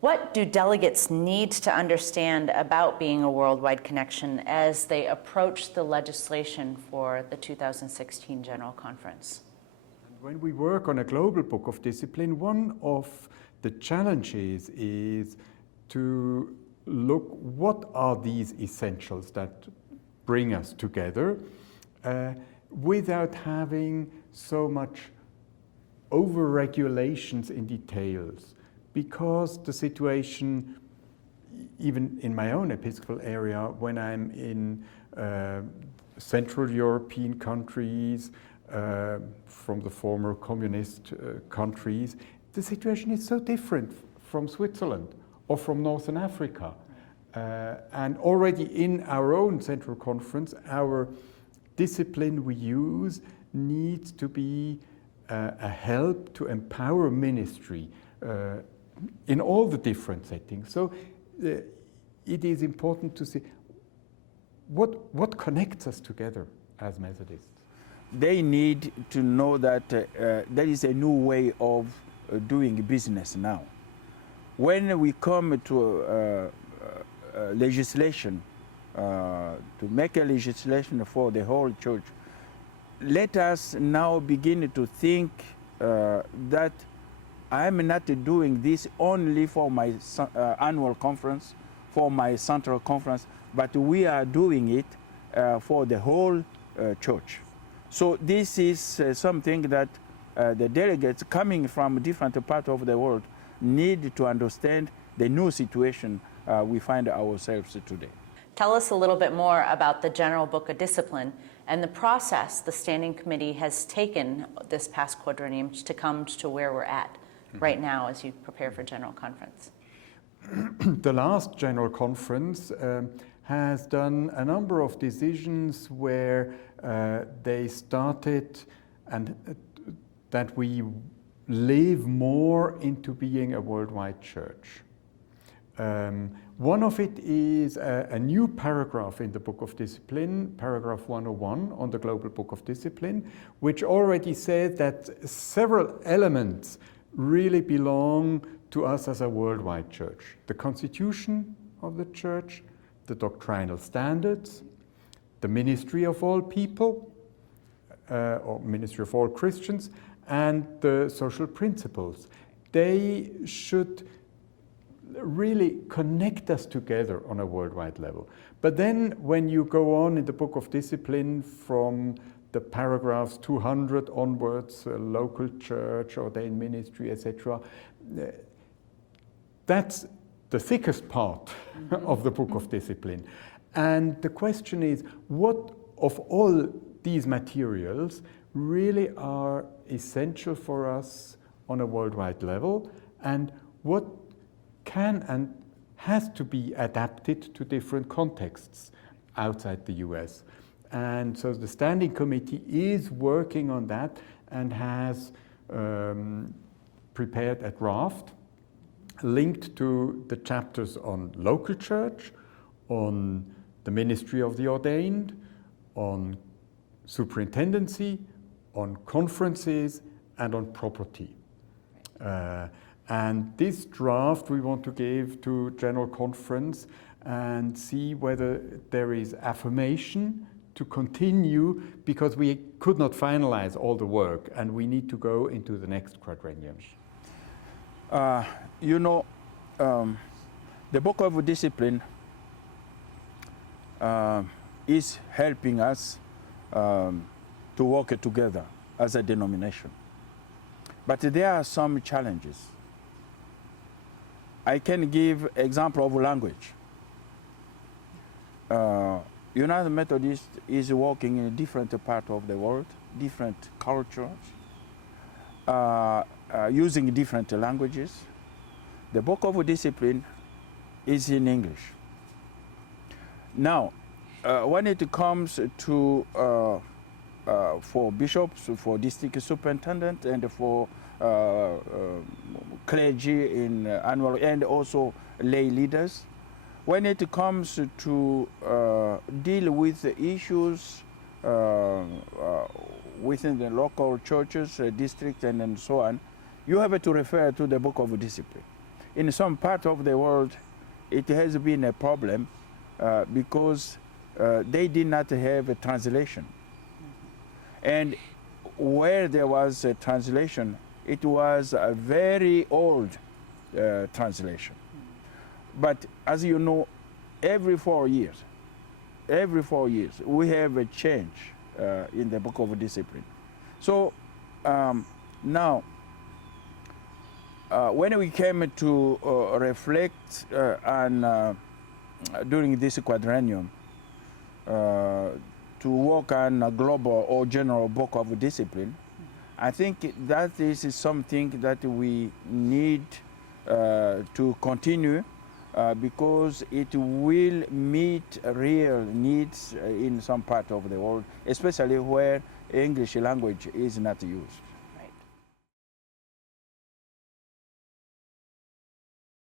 What do delegates need to understand about being a worldwide connection as they approach the legislation for the 2016 General Conference? When we work on a global book of discipline, one of the challenges is to look what are these essentials that bring us together without having so much over-regulations in details. Because the situation, even in my own episcopal area, when I'm in Central European countries, from the former communist countries, the situation is so different from Switzerland or from Northern Africa. And already in our own Central Conference, our discipline we use needs to be a help to empower ministry in all the different settings. So it is important to see what connects us together as Methodists. They need to know that there is a new way of doing business now. When we come to legislation, to make a legislation for the whole church, let us now begin to think that I'm not doing this only for my annual conference, for my central conference, but we are doing it for the whole church. So this is something that the delegates coming from different parts of the world need to understand the new situation we find ourselves today. Tell us a little bit more about the General Book of Discipline and the process the Standing Committee has taken this past quadrennium to come to where we're at right now as you prepare for General Conference. The last General Conference has done a number of decisions where they started and that we live more into being a worldwide church. One of it is a new paragraph in the Book of Discipline, paragraph 101 on the Global Book of Discipline, which already says that several elements really belong to us as a worldwide church. The constitution of the church, the doctrinal standards, the ministry of all people, or ministry of all Christians, and the social principles. They should really connect us together on a worldwide level. But then when you go on in the Book of Discipline from the paragraphs 200 onwards, local church, ordained ministry, etc., that's the thickest part of the Book of Discipline. And the question is, what of all these materials really are essential for us on a worldwide level, and what can and has to be adapted to different contexts outside the US. And so the Standing Committee is working on that and has prepared a draft linked to the chapters on local church, on the ministry of the ordained, on superintendency, on conferences, and on property. And this draft we want to give to General Conference and see whether there is affirmation to continue, because we could not finalize all the work and we need to go into the next quadrennium. You know, the Book of Discipline is helping us to work together as a denomination. But there are some challenges. I can give example of language. United Methodist is working in a different part of the world, different cultures, using different languages. The Book of Discipline is in English. Now, when it comes to for bishops, for district superintendent, and for clergy in annual, and also lay leaders, when it comes to deal with the issues within the local churches, district, and so on, you have to refer to the Book of Discipline. in some part of the world, it has been a problem because they did not have a translation. And where there was a translation, it was a very old translation. But as you know, every 4 years, we have a change in the Book of Discipline. So now, when we came to reflect on during this quadrennium, to work on a global or general Book of Discipline, I think that is something that we need to continue because it will meet real needs in some part of the world, especially where English language is not used.